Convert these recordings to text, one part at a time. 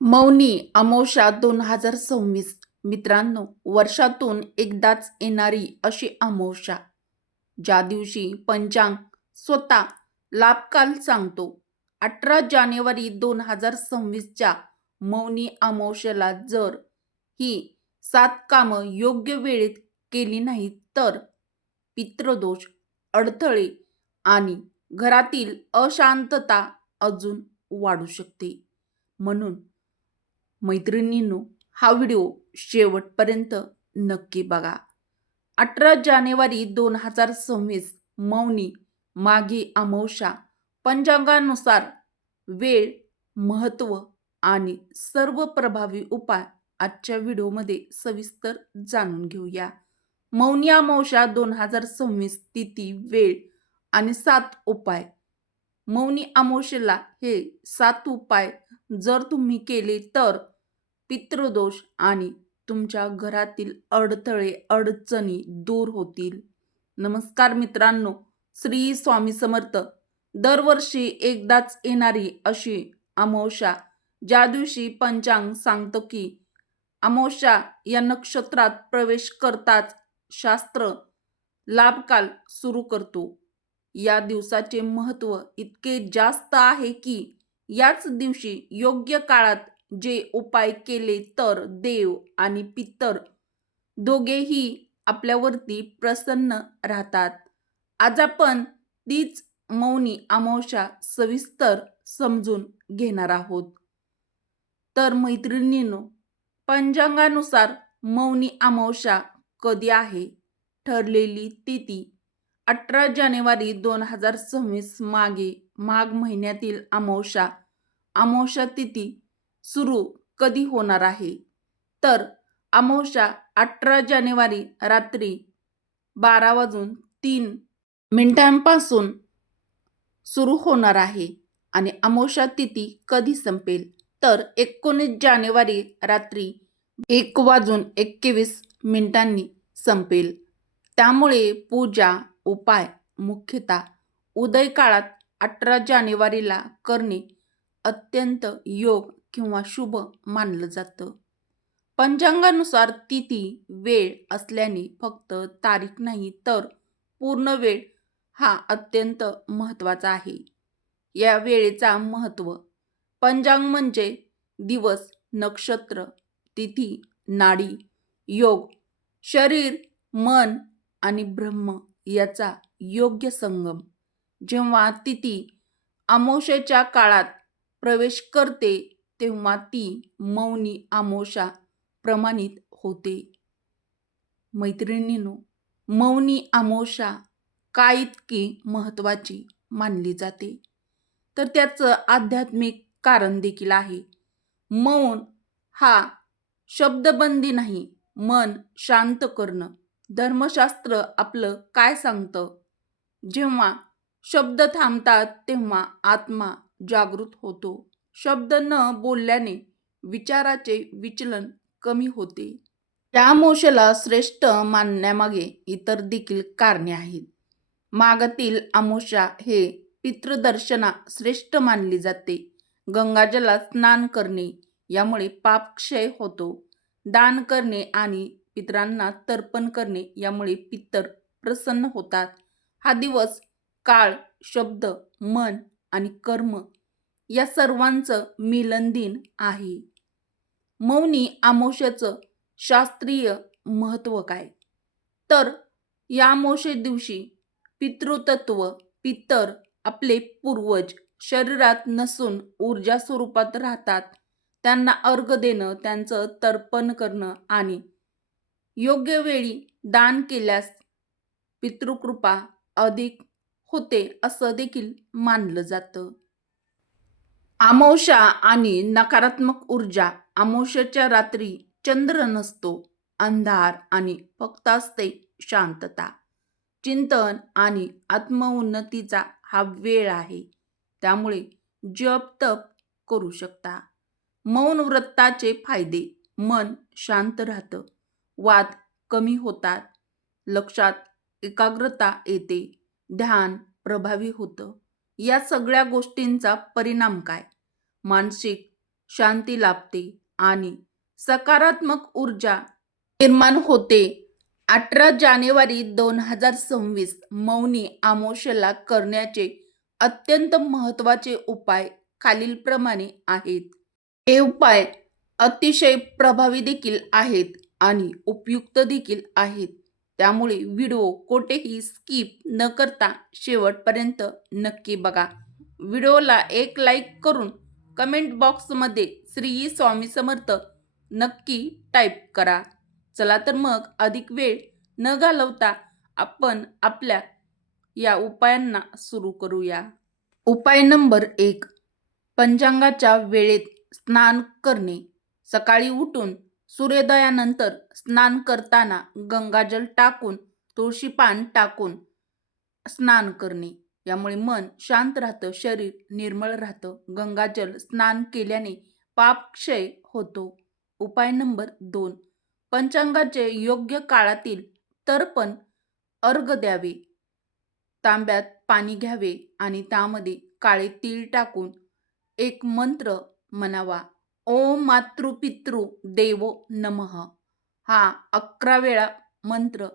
मौनी अमावस्या 2026 मित्रांनो, वर्षातून एकदाच येणारी अशी अमावस्या, ज्या दिवशी पंचांग स्वतः लाभकाल सांगतो. 18 जानेवारी 2026च्या मौनी अमावस्येला जर ही 7 कामं योग्य वेळेत केली नाहीत तर पितृदोष, अडथळे आणि घरातील अशांतता अजून वाढू शकते. म्हणून मैत्रिणींनो, हा व्हिडिओ शेवटपर्यंत नक्की बघा. 18 जानेवारी 2026 मौनी माघी अमावस्या. पंचांगानुसार वेळ, महत्त्व आणि सर्व प्रभावी उपाय आजच्या व्हिडिओमध्ये सविस्तर जाणून घेऊया. मौनी अमावस्या 2026 तिथी, वेळ आणि 7 उपाय. मौनी अमावस्येला हे 7 उपाय जर तुम्ही केले तर पितृदोष आणि तुमच्या घरातील अडथळे, अडचणी दूर होतील. नमस्कार मित्रांनो, श्री स्वामी समर्थ. दरवर्षी एकदाच येणारी अशी अमावस्या, ज्या दिवशी पंचांग सांगतो की अमावस्या या नक्षत्रात प्रवेश करताच शास्त्र लाभकाल सुरू करतो. या दिवसाचे महत्त्व इतके जास्त आहे की याच दिवशी योग्य काळात जे उपाय केले तर देव आणि पितर दोघेही आपल्यावरती प्रसन्न राहतात. आज आपण तीच मौनी अमावस्या सविस्तर समजून घेणार आहोत. तर मैत्रिणींनो, पंचांगानुसार मौनी अमावस्या कधी आहे? ठरलेली तिथी 18 जानेवारी 2026 मागे माघ महिन्यातील अमावस्या. अमावस्या तिथी सुरू कधी होणार आहे? तर अमावस्या 18 जानेवारी रात्री 12:03 सुरू होणार आहे आणि अमावस्या तिथी कधी संपेल? तर 19 जानेवारी रात्री 1:21 संपेल. त्यामुळे पूजा, उपाय मुख्यतः उदय काळात 18 जानेवारीला करणे अत्यंत योग किंवा शुभ मानलं जातं. पंचांगानुसार तिथी, वेळ असल्याने फक्त तारीख नाही तर पूर्ण वेळ हा अत्यंत महत्त्वाचा आहे. या वेळेचा महत्त्व. पंचांग म्हणजे दिवस, नक्षत्र, तिथी, नाडी, योग, शरीर, मन आणि ब्रह्म याचा योग्य संगम. जेव्हा तिथी अमावस्येच्या काळात प्रवेश करते तेव्हा ती मौनी अमावस्या प्रमाणित होते. मैत्रिणींनो, मौनी अमावस्या का इतकी महत्त्वाची मानली जाते? तर त्याचं आध्यात्मिक कारण देखील आहे. मौन हा शब्दबंदी नाही, मन शांत करणं. धर्मशास्त्र आपलं काय सांगतं? जेव्हा शब्द थांबतात तेव्हा आत्मा जागृत होतो. शब्द न बोलल्याने विचाराचे विचलन कमी होते. या अमावस्येला श्रेष्ठ मानण्यामागे इतर देखील कारणे आहेत. माघातील अमावस्या हे पितृदर्शना श्रेष्ठ मानली जाते. गंगाजलात स्नान करणे यामुळे पापक्षय होतो. दान करणे आणि पितरांना तर्पण करणे यामुळे पितर प्रसन्न होतात. हा दिवस काळ, शब्द, मन आणि कर्म या सर्वांचं मिलन दिन आहे. मौनी अमावस्येचं शास्त्रीय महत्त्व काय? तर या अमावस्ये दिवशी पितृतत्व, पितर आपले पूर्वज शरीरात नसून ऊर्जा स्वरूपात राहतात. त्यांना अर्घ देणं, त्यांचं तर्पण करणं आणि योग्य वेळी दान केल्यास पितृकृपा अधिक होते असं देखील मानलं जातं. अमावस्या आणि नकारात्मक ऊर्जा. अमावस्येच्या रात्री चंद्र नसतो, अंधार आणि फक्त असते शांतता. चिंतन आणि आत्मउन्नतीचा हा वेळ आहे. त्यामुळे जप तप करू शकता. मौन व्रताचे फायदे. मन शांत राहतं, वाद कमी होतात, लक्षात एकाग्रता येते, ध्यान प्रभावी होतं. या सगळ्या गोष्टींचा परिणाम काय? मानसिक शांती लाभते आणि सकारात्मक ऊर्जा निर्माण होते. 18 जानेवारी 2026 मौनी अमावास्येला करण्याचे अत्यंत महत्त्वाचे उपाय खालीलप्रमाणे आहेत. हे उपाय अतिशय प्रभावी देखील आहेत आणि उपयुक्त देखील आहेत. त्यामुळे व्हिडिओ कोठेही स्किप न करता शेवटपर्यंत नक्की बघा. व्हिडिओला एक लाईक करून कमेंट बॉक्समध्ये श्री स्वामी समर्थ नक्की टाईप करा. चला तर मग अधिक वेळ न घालवता आपण आपल्या या उपायांना सुरू करूया. उपाय नंबर 1. पंचांगाच्या वेळेत स्नान करणे. सकाळी उठून सूर्योदयानंतर स्नान करताना गंगाजल टाकून तुळशी पान टाकून स्नान करणे. यामुळे मन शांत राहतं, शरीर निर्मळ राहतं. गंगाजल स्नान केल्याने पापक्षय होतो. उपाय नंबर 2. पंचांगाचे योग्य काळातील तर्पण अर्घ द्यावे. तांब्यात पाणी घ्यावे आणि त्यामध्ये काळे तीळ टाकून एक मंत्र म्हणावा. ओम मातृपितृ देवो नमः. हा 11 वेळा मंत्र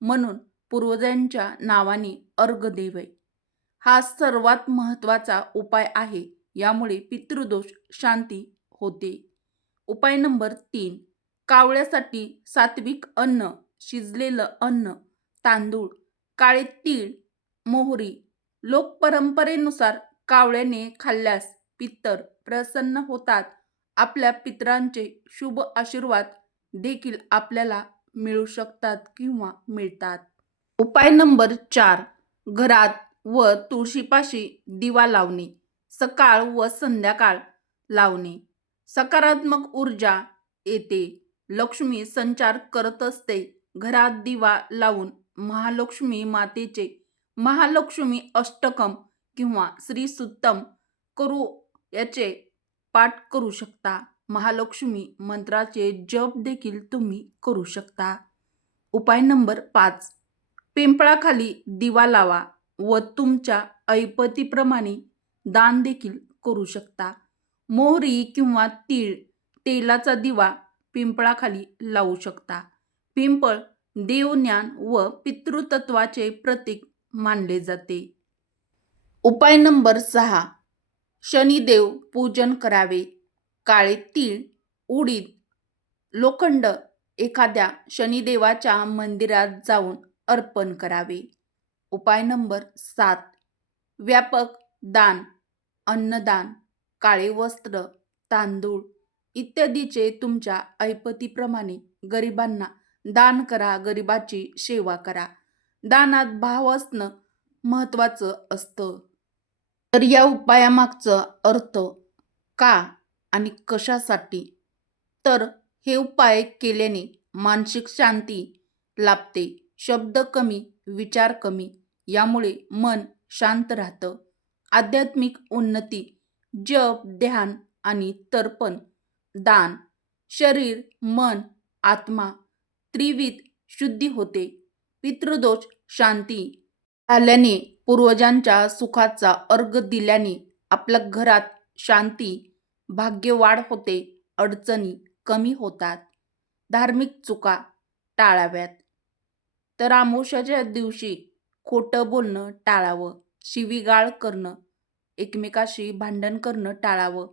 म्हणून पूर्वजांच्या नावाने अर्घ देवे. हा सर्वात महत्त्वाचा उपाय आहे. यामुळे पितृदोष शांती होते. उपाय नंबर 3. कावळ्यासाठी सात्विक अन्न, शिजलेलं अन्न, तांदूळ, काळे तीळ, मोहरी. लोकपरंपरेनुसार कावळ्याने खाल्ल्यास पितर प्रसन्न होतात. आपल्या पितरांचे शुभ आशीर्वाद देखील आपल्याला मिळू शकतात किंवा मिळतात. उपाय नंबर 4. घरात व तुळशीपाशी दिवा लावणे. सकाळ व संध्याकाळ लावणे. सकारात्मक ऊर्जा येते. लक्ष्मी संचार करत असते. घरात दिवा लावून महालक्ष्मी मातेचे महालक्ष्मी अष्टकम किंवा श्री सुत्तम करू याचे पाठ करू शकता. महालक्ष्मी मंत्राचे जप देखील तुम्ही करू शकता. उपाय नंबर 5. पिंपळाखाली दिवा लावा व तुमच्या ऐपतीप्रमाणे दान देखील करू शकता. मोहरी किंवा तीळ तेलाचा दिवा पिंपळाखाली लावू शकता. पिंपळ देवज्ञान व पितृतत्वाचे प्रतीक मानले जाते. उपाय नंबर 6. शनिदेव पूजन करावे. काळे तीळ, उडीद, लोखंड एखाद्या शनिदेवाच्या मंदिरात जाऊन अर्पण करावे. उपाय नंबर 7. व्यापक दान, अन्नदान, काळे वस्त्र, तांदूळ इत्यादीचे तुमच्या ऐपतीप्रमाणे गरिबांना दान करा. गरिबाची सेवा करा. दानात भाव असणं महत्त्वाचं असतं. तर या उपायामागचा अर्थ का आणि कशासाठी? तर हे उपाय केल्याने मानसिक शांती लाभते. शब्द कमी, विचार कमी. यामुळे मन शांत राहतं. आध्यात्मिक उन्नती, जप, ध्यान आणि तर्पण दान, शरीर, मन, आत्मा त्रिविध शुद्धी होते. पितृदोष शांती झाल्याने, पूर्वजांच्या सुखाचा अर्घ दिल्याने आपल्या घरात शांती, भाग्यवाढ होते. अडचणी कमी होतात. धार्मिक चुका टाळाव्यात. तर अमावस्येच्या दिवशी खोटं बोलणं टाळावं. शिवीगाळ करणं, एकमेकाशी भांडण करणं टाळावं.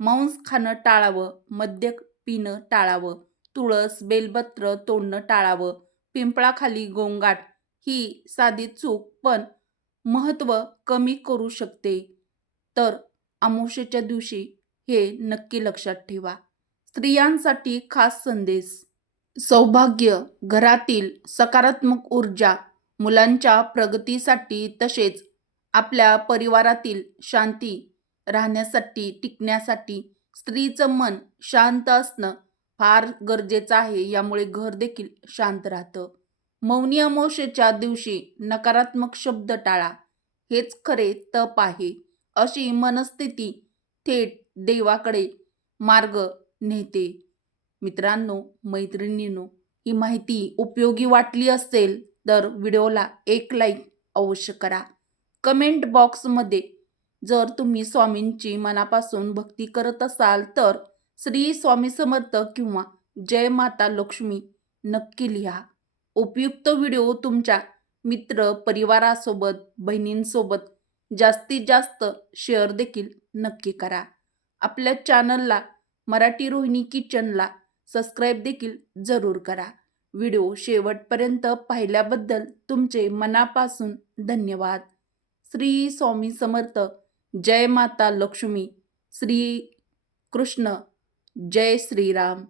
मांस खाणं टाळावं. मद्य पिणं टाळावं. तुळस, बेलपत्र तोडणं टाळावं. पिंपळाखाली गोंगाट ही साधी चूक पण महत्त्व कमी करू शकते. तर अमावस्येच्या दिवशी हे नक्की लक्षात ठेवा. स्त्रियांसाठी खास संदेश. सौभाग्य, घरातील सकारात्मक ऊर्जा, मुलांच्या प्रगतीसाठी तसेच आपल्या परिवारातील शांती राहण्यासाठी, टिकण्यासाठी स्त्रीचं मन शांत असणं फार गरजेचं आहे. यामुळे घर देखील शांत राहतं. मौनी अमावस्येच्या दिवशी नकारात्मक शब्द टाळा. हेच खरे तप आहे. अशी मनस्थिती थेट देवाकडे मार्ग नेते. मित्रांनो, मैत्रिणींनो, ही माहिती उपयोगी वाटली असेल तर व्हिडिओला एक लाईक अवश्य करा. कमेंट बॉक्समध्ये जर तुम्ही स्वामींची मनापासून भक्ती करत असाल तर श्री स्वामी समर्थ किंवा जय माता लक्ष्मी नक्की लिहा. उपयुक्त व्हिडिओ तुमच्या मित्र परिवारासोबत बहिणींसोबत जास्तीत जास्त शेअर देखील नक्की करा. आपल्या चॅनलला मराठी रोहिणी किचनला सबस्क्राईब देखील जरूर करा. व्हिडिओ शेवटपर्यंत पाहिल्याबद्दल तुमचे मनापासून धन्यवाद. श्री स्वामी समर्थ. जय माता लक्ष्मी. श्री कृष्ण. जय श्रीराम.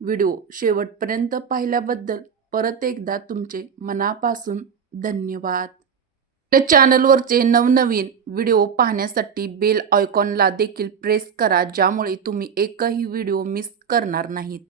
व्हिडिओ शेवटपर्यंत पाहिल्याबद्दल परत एकदा तुमचे मनापासून धन्यवाद. आपल्या चॅनलवरचे नवनवीन व्हिडिओ पाहण्यासाठी बेल आयकॉनला देखील प्रेस करा, ज्यामुळे तुम्ही एकही व्हिडिओ मिस करणार नाहीत.